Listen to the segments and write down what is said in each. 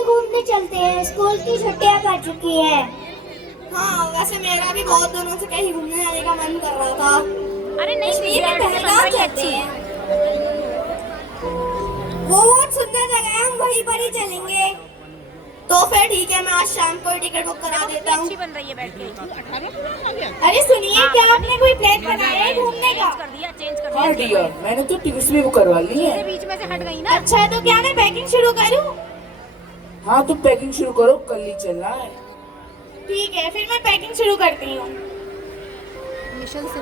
कहीं घूमने चलते हैं, स्कूल की छुट्टियां पड़ चुकी है। हाँ, वैसे मेरा भी बहुत दिनों से कहीं घूमने जाने का मन कर रहा था। अरे नहीं, कश्मीर में पहलगाम चलते हैं। वो बहुत सुंदर जगह है, हम वहीं पर ही चलेंगे। तो फिर ठीक है, मैं आज शाम को टिकट बुक करा देता हूँ। अच्छी बन रही है बैठ के। अरे सुनिए, क्या आपने कोई प्लान बनाया है घूमने का? चेंज कर हाँ दिया। डियर, मैंने तो टिकट्स भी बुक करवा ली है। बीच में से हट गई ना। अच्छा, तो क्या मैं पैकिंग शुरू करूँ? हाँ तुम पैकिंग शुरू करो, कल ही चलना है। ठीक है, फिर मैं पैकिंग शुरू करती हूँ।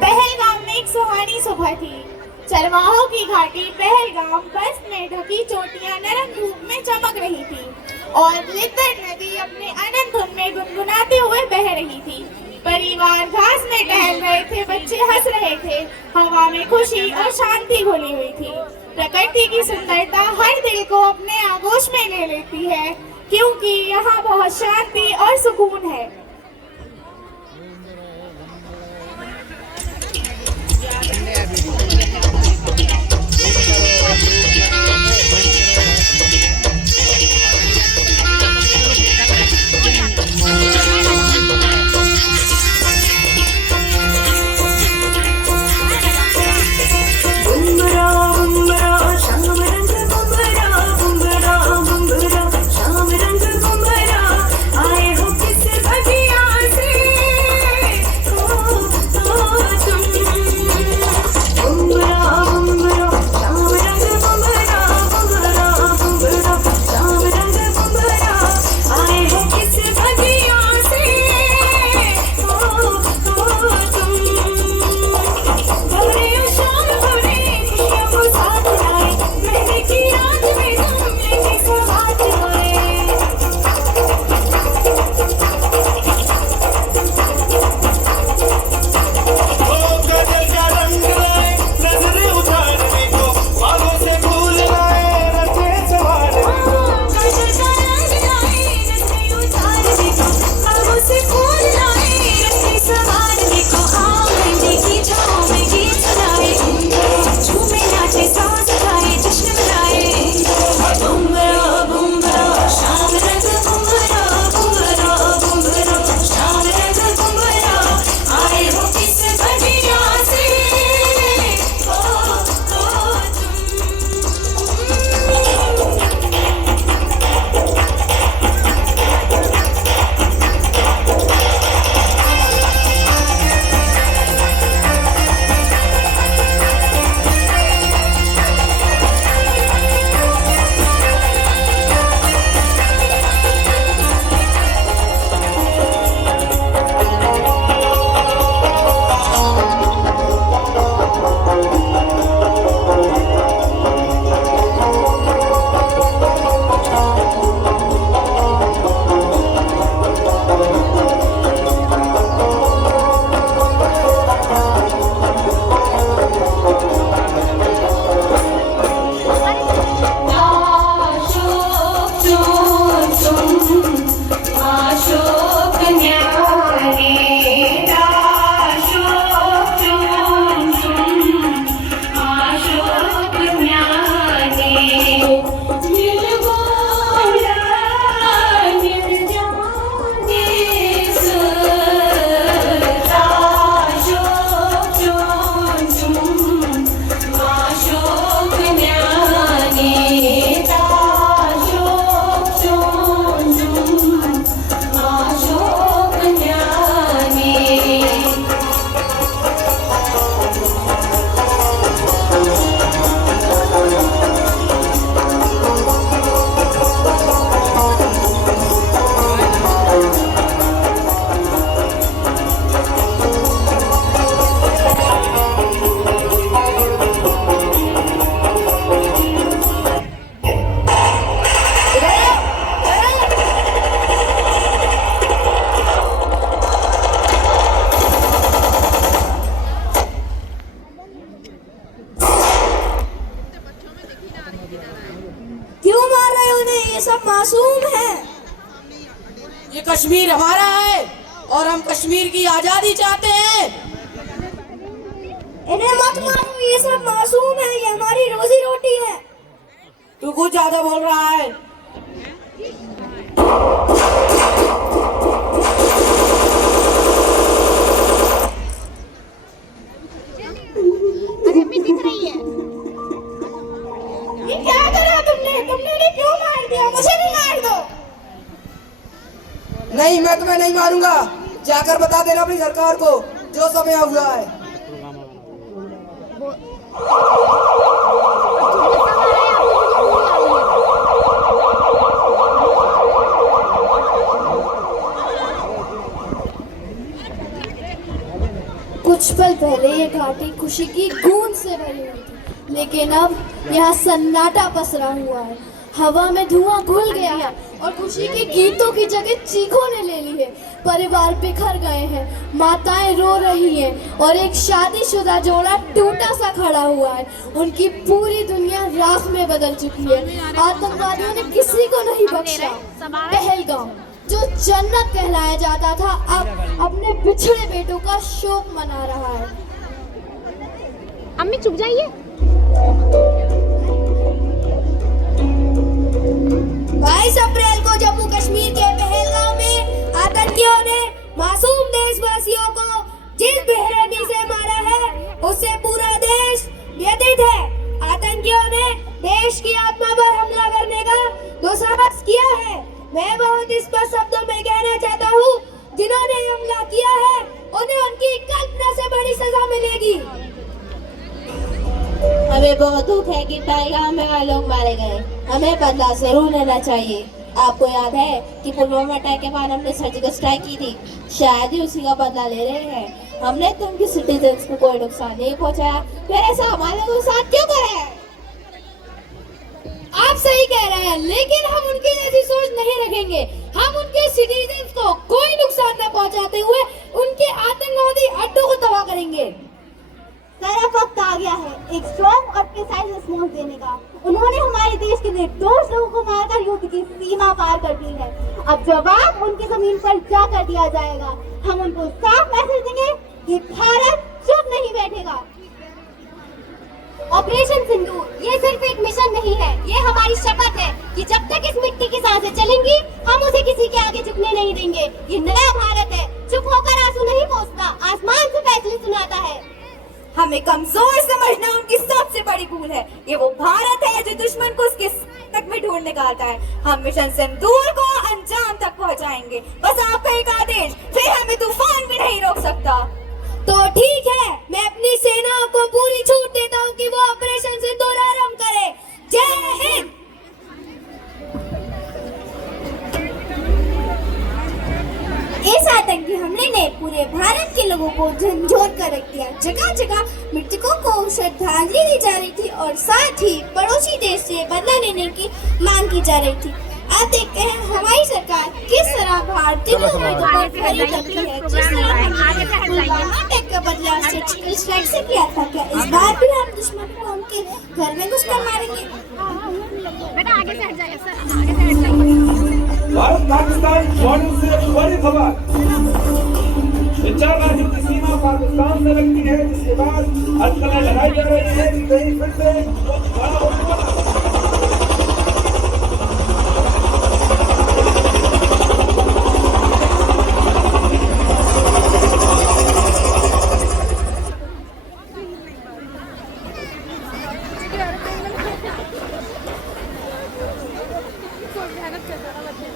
पहलगाम में एक सुहानी सुबह थी। चरवाहों की घाटी पहलगाम बर्फ में ढकी चोटियां नरम धूप में चमक रही थी और लिद्दर नदी अपने अनंत धुन में गुनगुनाते हुए बह रही थी। परिवार घास में टहल रहे थे, बच्चे हंस रहे थे, हवा में खुशी और शांति घुली हुई थी। प्रकृति की सुंदरता हर दिल को अपने आगोश में ले लेती है, क्योंकि यहाँ बहुत शांति और सुकून है। मासूम है। ये कश्मीर हमारा है और हम कश्मीर की आजादी चाहते हैं। इन्हें मत मारो, ये सब मासूम है, ये हमारी रोजी रोटी है। तू कुछ ज्यादा बोल रहा है। अरे मैं दिख रही है। ये क्या करा तुमने? तुमने उन्हें क्यों मार दिया? मुझे भी मार दो। नहीं, मैं तुम्हें नहीं मारूंगा। जाकर बता देना अपनी सरकार को जो समय हुआ है। कुछ पल पहले ये घाटी खुशी की गूंज से भरी हुई थी, लेकिन अब यहाँ सन्नाटा पसरा हुआ है। हवा में धुआं घुल गया है और खुशी के गीतों की जगह चीखों ने ले ली है। परिवार बिखर गए हैं, माताएं रो रही हैं और एक शादीशुदा जोड़ा टूटा सा खड़ा हुआ है। उनकी पूरी दुनिया राख में बदल चुकी है। आतंकवादियों ने किसी को नहीं बख्शा। पहलगाम जो जन्नत कहलाया जाता था, अब अपने बिछड़े बेटों का शोक मना रहा है। अम्मी चुप जाइए। 22 अप्रैल को जम्मू कश्मीर के पहलगाम में आतंकियों ने मासूम देशवासियों को जिस बेरहमी से मारा है, उससे पूरा देश व्यथित है। आतंकियों ने देश की आत्मा पर हमला करने का दुस्साहस किया है। मैं बहुत स्पष्ट शब्दों में कहना चाहता हूँ, जिन्होंने हमला किया है उन्हें उनकी कल्पना से बड़ी सजा मिलेगी। हमें बहुत दुख है कि पहलगाम में लोग मारे गए। हमें बदला जरूर लेना चाहिए। आपको याद है कि पुलवामा अटैक के बाद हमने सर्जिकल स्ट्राइक की थी, शायद ही उसी का बदला ले रहे हैं। हमने तो उनके सिटीजन्स को कोई नुकसान नहीं पहुंचाया, फिर ऐसा हमारे लोगों के साथ क्यों कर रहे हैं? आप सही कह रहे हैं, लेकिन हम उनकी जैसी सोच नहीं रखेंगे। हम उनके सिटीजन्स को कोई नुकसान न पहुंचाते हुए उनके आतंकवादी अड्डों को तबाह करेंगे। सर अब वक्त आ गया है एक स्ट्रॉन्ग और प्रिसाइज रिस्पॉन्स देने का। उन्होंने हमारे देश के निर्दोष लोगों को मारकर युद्ध की सीमा पार कर दी है। अब जवाब उनकी जमीन पर जा कर दिया जाएगा। हम उनको साफ मैसेज देंगे कि भारत चुप नहीं बैठेगा। ऑपरेशन सिंदूर ये सिर्फ एक मिशन नहीं है, ये हमारी शपथ है कि जब तक इस मिट्टी की सांसें चलेंगी, हम उसे किसी के आगे झुकने नहीं देंगे। ये नया भारत है, चुप होकर आंसू नहीं पोंछता, आसमान से फैसले सुनाता है। हमें कमजोर समझना उनकी सबसे बड़ी भूल है। ये वो भारत है जो दुश्मन को उसके तक में ढूंढ निकालता है। हम मिशन सिंदूर को अंजाम तक पहुंचाएंगे। बस आपका एक आदेश, फिर हमें तूफान भी नहीं रोक सकता। तो ठीक है, मैं अपनी सेना को पूरी छूट देता हूँ कि वो ऑपरेशन सिंदूर आरंभ करे। जय हिंद। इस आतंकी हमले ने पूरे भारत के लोगों को झंझोर कर रख दिया। जगह जगह मृतकों को श्रद्धांजलि दी जा रही थी और साथ ही पड़ोसी देश से बदला लेने की मांग की जा रही थी। आप देखते हैं हमारी सरकार किस तरह भारतीय लोगों पर खरी करती है। जिस तरह पुलवामा अटैक का बदला सर्जिकल स्ट्राइक से किया था, क्या इस बार भी हम दुश्मन को उनके घर में घुसकर मारेंगे? बेटा आगे से हट जाइए सर, आगे से हट जाइए। भारत पाकिस्तान बॉर्डर से एक बड़ी खबर। इंचागाजी की सीमा पाकिस्तान से लगती है, जिसके बाद अटकलें लगाई जा रही है कि कहीं फिर से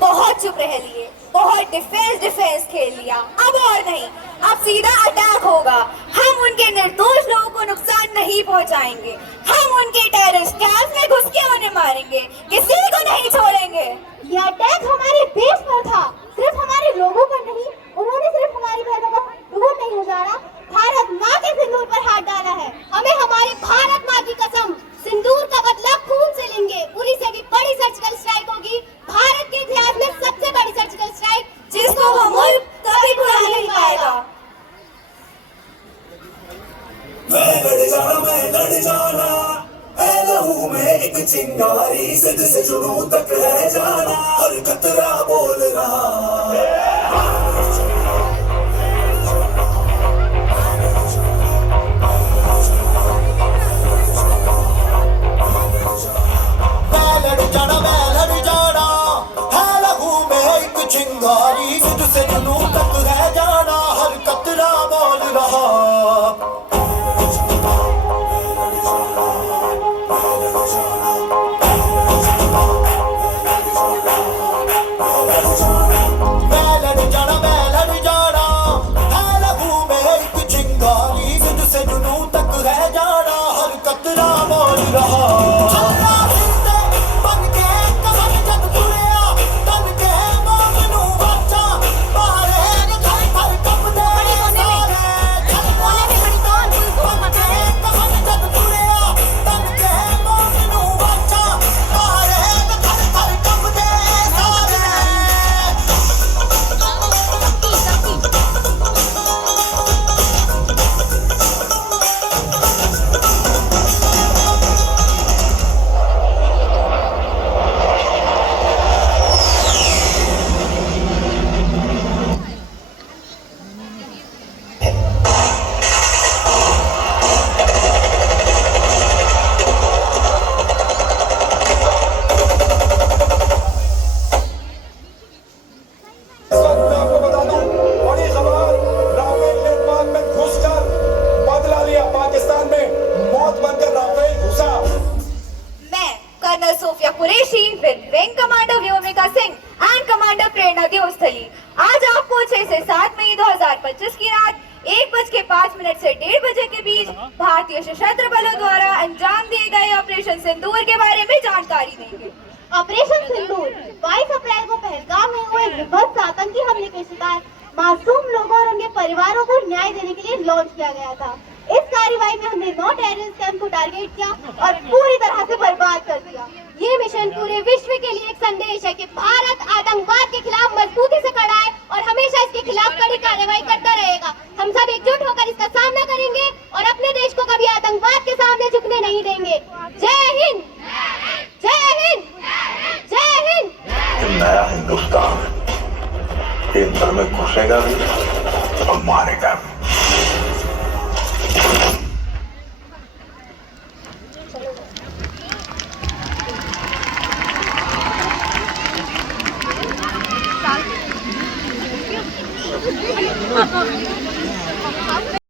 बहुत चुप रह लिए, बहुत डिफेंस खेल लिया। अब और नहीं, अब सीधा अटैक होगा। हम उनके निर्दोष लोगों को नुकसान नहीं पहुंचाएंगे। हम उनके टेररिस्ट कैंप में घुस के उन्हें मारेंगे, किसी को नहीं छोड़ेंगे। यह अटैक हमारे देश पर था, सिर्फ हमारे लोगों पर नहीं। उन्होंने सिर्फ हमारी बहनों का खून नहीं उजाड़ा, भारत माँ के सिंदूर पर हाथ डाला है। हमें हमारी भारत माँ की कसम, सिंदूर का बदला खून से लेंगे। पूरी से भी बड़ी सर्जिकल स्ट्राइक होगी, भारत के इतिहास में सबसे बड़ी सर्जिकल स्ट्राइक, जिसको वो मुल्क कभी भुला नहीं पाएगा। मैं लड़ जाना ऐ लहू में एक चिंगारी, जिद से जुनून तक रह जाना, हर खतरा बोल रहा। मैं लड़ जाना चिंगारी सिद्ध से जुनू तक है जाना हर कतरा बोल रहा मैं लड़ जाना है लहू में एक चिंगारी सिद्ध से जुनू तक है जाना हर कतरा बोल रहा आज आपको 6 से 7 मई 2025 की रात 1:05 से 1:30 बजे के बीच भारतीय सशस्त्र बलों द्वारा अंजाम दिए गए ऑपरेशन सिंदूर के बारे में जानकारी देंगे। ऑपरेशन सिंदूर 22 अप्रैल को पहलगाम में हुए विभत्स आतंकी हमले के शिकार मासूम लोगों और उनके परिवारों को न्याय देने के लिए लॉन्च किया गया था। इस कार्रवाई में हमने 9 टेररिस्ट कैंप को टारगेट किया और पूरी तरह से बर्बाद कर दिया। ये मिशन पूरे विश्व के लिए एक संदेश है कि भारत आतंकवाद के खिलाफ मजबूती से खड़ा है और हमेशा इसके खिलाफ कड़ी कार्रवाई करता रहेगा। हम सब एकजुट होकर इसका सामना करेंगे और अपने देश को कभी आतंकवाद के सामने झुकने नहीं देंगे। जय हिंद, जय हिंद, जय हिंद। नया हिंदुस्तान केंद्र में घुसेगा भी और मारेगा भी।